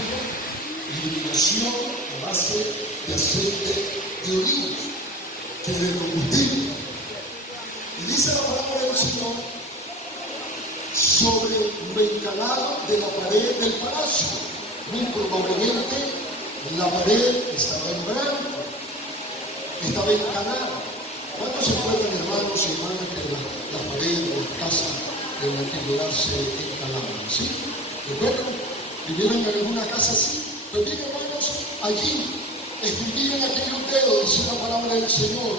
ejemplo, iluminación a base de aceite de oliva, que es de combustible. Y dice la palabra del Señor sobre lo encalado de la pared del palacio. Muy probablemente la pared estaba en blanco, estaba encalada. ¿Cuántos se acuerdan, hermanos y hermanas, que la pared de la casa de la antigüedad se encalaban? ¿Sí? ¿Recuerdan? ¿Vivieron en alguna casa así? Pues bien, hermanos, allí escribían aquellos dedos, dice la palabra del Señor,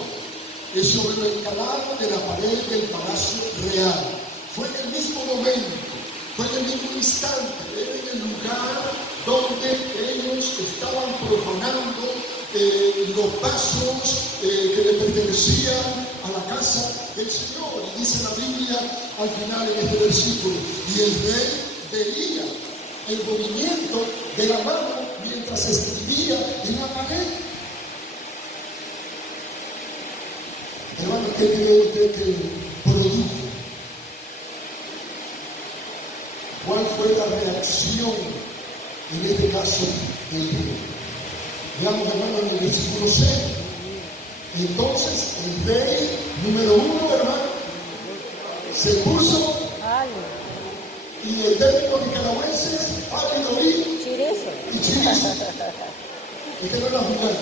sobre lo encalado de la pared del palacio real. Fue en el mismo momento, fue en el mismo instante, era en el lugar donde ellos estaban profanando los vasos que le pertenecían a la casa del Señor. Y dice la Biblia al final en este versículo, y el rey veía el movimiento de la mano mientras escribía en la pared. Hermano, ¿qué cree usted que produjo? ¿Cuál fue la reacción en este caso del rey? Veamos, hermano, en el versículo 6. Entonces el rey número 1, hermano, se puso, y el término nicaragüense es ávido y chirizo. ¿Y qué no era jugar?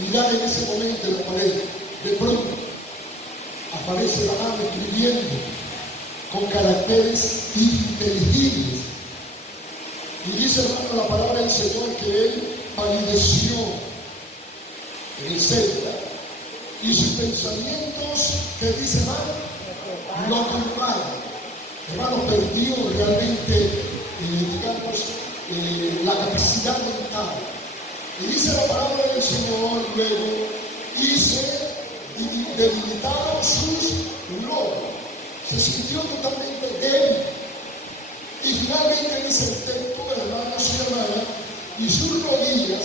Mirar en ese momento en la pared, de pronto aparece la mano escribiendo con caracteres ininteligibles. Y dice, hermano, la palabra del Señor que él palideció en el celda y sus pensamientos, que dice, hermano, lo turbaron. Hermano, perdió realmente, la capacidad mental. Y dice la palabra del Señor luego, y se debilitaron sus lomos. Se sintió totalmente débil. Y finalmente dice el texto, hermanos y hermanas, y sus rodillas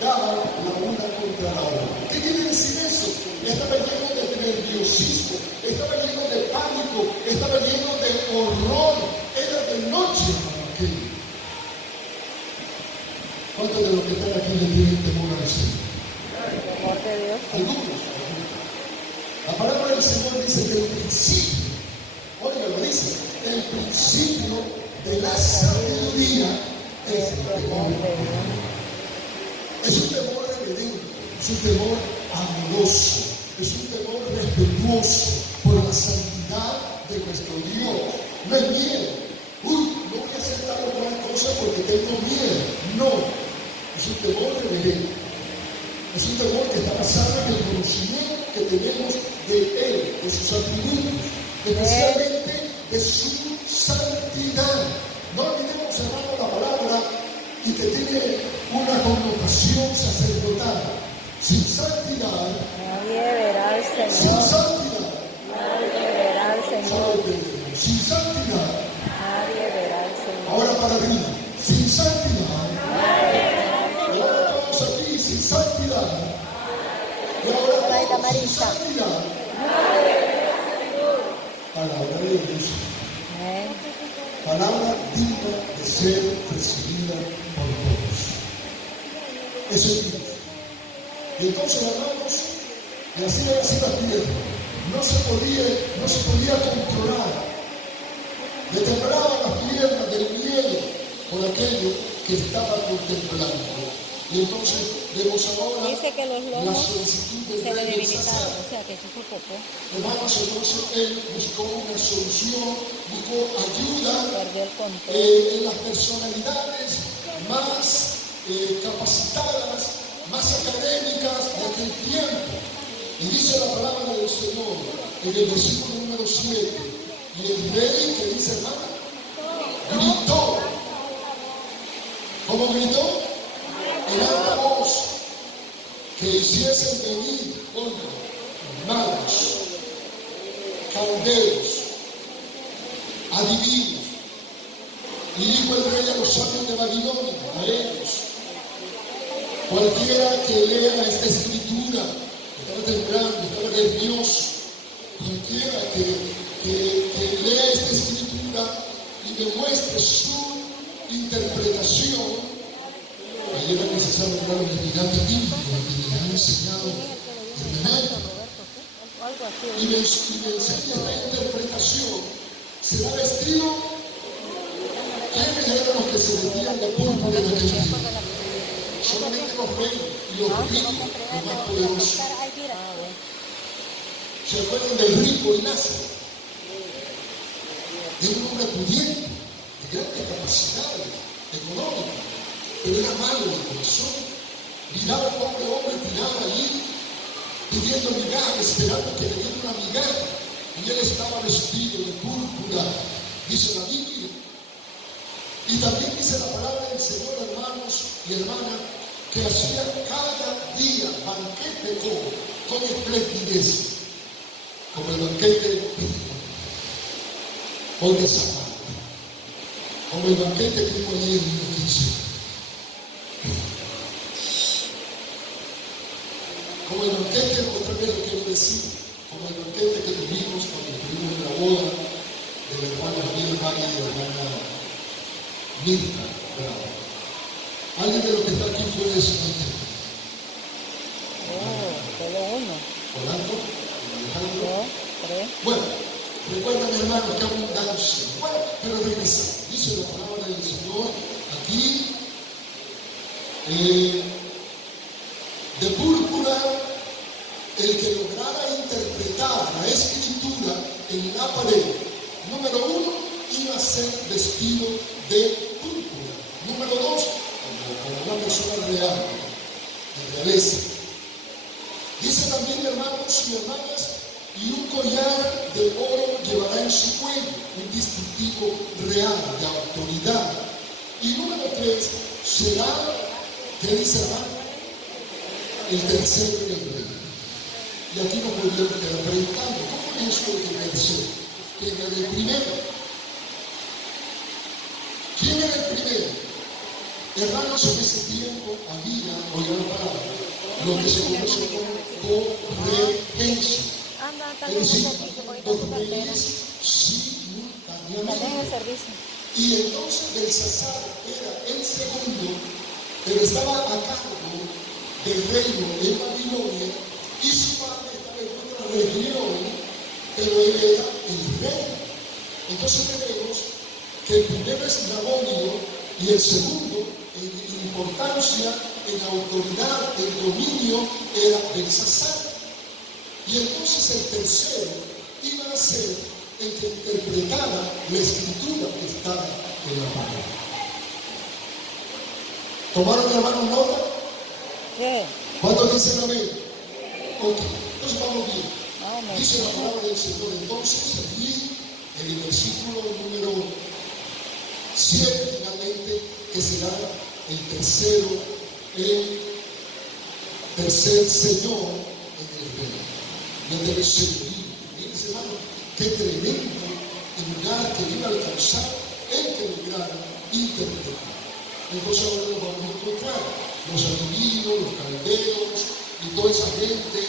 daban la una contra la otra. ¿Qué quiere decir eso? Estaba lleno de nerviosismo, estaba lleno de pánico, estaba lleno de horror. Era de noche, hermano, aquello. ¿Cuántos de los que están aquí le tienen temor al Señor? Temor de Dios. Algunos. La palabra del Señor dice que el principio, oiga, lo dice, el principio de la sabiduría es el temor de Dios. Es un temor reverente, es un temor amoroso, es un temor respetuoso por la santidad de nuestro Dios. No es miedo. No voy a hacer tal o cual cosa porque tengo miedo. No. Es un temor reverente. Es un temor que está basado en el conocimiento que tenemos de Él, de sus atributos, especialmente de su santidad. No olvidemos, hermano, la palabra y que tiene una connotación sacerdotal. Sin santidad, nadie verá al Señor. Sin santidad, nadie verá al Señor. Sin santidad, nadie verá al Señor. Ahora para arriba, sin santidad, nadie verá al Señor. Y ahora todos aquí, sin santidad. Y ahora todos sin santidad. Nadie verá al Señor. Palabra de Dios. Palabra digna de ser recibida por todos. Eso es Dios. Y entonces, hermanos, y así era así la tierra. No se podía controlar. Le temblaban las piernas del miedo por aquello que estaba contemplando. Y entonces vemos ahora dice que los la lomos solicitud del se le rey del debilitaron, sacerdote. o sea que se sofocó. Hermanos, entonces él buscó una solución, buscó ayuda Perdió el control. en las personalidades más capacitadas, más académicas de aquel tiempo. Y dice la palabra del Señor en el versículo número 7. Y el rey, que dice, hermano, gritó. ¿Cómo gritó? En alta voz, que hiciesen venir, magos, caldeos, adivinos. Y dijo el rey a los sabios de Babilonia, a ellos, cualquiera que lea esta escritura, estaba temblando, estaba nervioso, cualquiera que lea esta escritura y demuestre su interpretación, ahí era necesario hablar un estudiante bíblico que me ha enseñado hermenéutica. Y me enseña esta interpretación. ¿Será vestido? ¿Quiénes eran los que se vestían de púrpura en aquel tiempo? Solamente los reyes y los ricos, los más poderosos. ¿Se acuerdan del rico Ignacio? Era un hombre pudiente, de grandes capacidades económicas, pero era malo de corazón. Miraba al pobre hombre tirado allí, pidiendo migajas, esperando que le diera una migaja. Y él estaba vestido de púrpura, dice la Biblia. Y también dice la palabra del Señor, hermanos y hermanas, que hacía cada día banquete con esplendidez, como el banquete hoy de San Juan, como el banquete que hubo ayer en el 15, como el banquete, otra vez lo quiero decir, como el banquete que tuvimos cuando estuvimos en la boda de la hermana Vilma y de la hermana Mirta Bravo. ¿Alguien de los que está aquí fue de ese banquete? Solo uno. ¿Orlando? ¿Alejandro? Dos, tres. Bueno, recuerdan, hermanos, que abundancia. Bueno, pero regresa. Dice la palabra del Señor aquí. De púrpura, el que lograra interpretar la escritura en la pared. Número uno, iba a ser vestido de púrpura. Número dos, como una persona real, de realeza. Dice también, hermanos y hermanas, y un collar de oro llevará en su cuello, un distintivo real de autoridad. Y número tres, será, ¿qué dice hermano? El tercero en el reino. Y aquí nos volvemos a quedar preguntando, ¿cómo es eso de que el tercero? ¿Quién era el primero? ¿Quién era el primero? Hermanos, en ese tiempo había, oigan la palabra, lo que se conoce como corregencia. Es decir, los reyes simultáneamente. Y entonces Belsasar era el segundo, pero estaba a cargo del reino de Babilonia, y su padre estaba en otra región, pero él era el rey. Entonces tenemos que el primero es Nabonio y el segundo, en importancia, en autoridad, en dominio, era Belsasar. Y entonces el tercero iba a ser el que interpretara la escritura que estaba en la palabra. ¿Tomaron, hermano, nota? ¿Qué? ¿Cuántos dicen amén? Ok, entonces vamos bien. Dice la palabra del Señor entonces aquí en el versículo número 7 finalmente, que será el tercer Señor en el reino. Y debe ser vivo. Miren, hermano, qué tremendo lugar que iba a alcanzar el que lograra interpretar. Entonces ahora nos vamos a encontrar los adivinos, los caldeos y toda esa gente,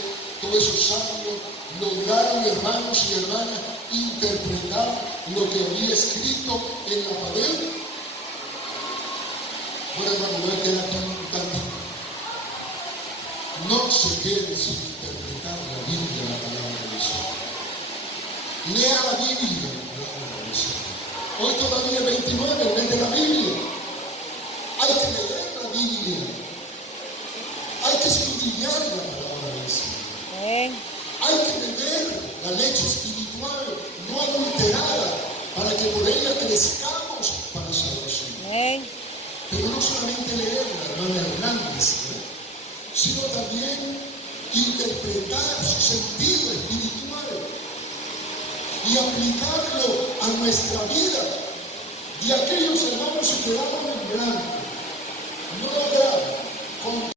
todos esos sabios lograron, hermanos y hermanas, interpretar lo que había escrito en la pared. Bueno, hermano, voy a quedar aquí un tantito. No se quede sin interpretar la Biblia, la palabra de Dios. Lea la Biblia, la palabra de Dios. Hoy todavía es 29, el mes de la Biblia. Hay que leer la Biblia. Hay que estudiar la palabra de Dios. Hay que beber la leche espiritual, no adulterada, para que por ella crezcamos para salvación. Pero no solamente leerla, hermana Hernández, sino también interpretar su sentido espiritual y aplicarlo a nuestra vida. Y aquellos hermanos se quedaron en blanco, no lograron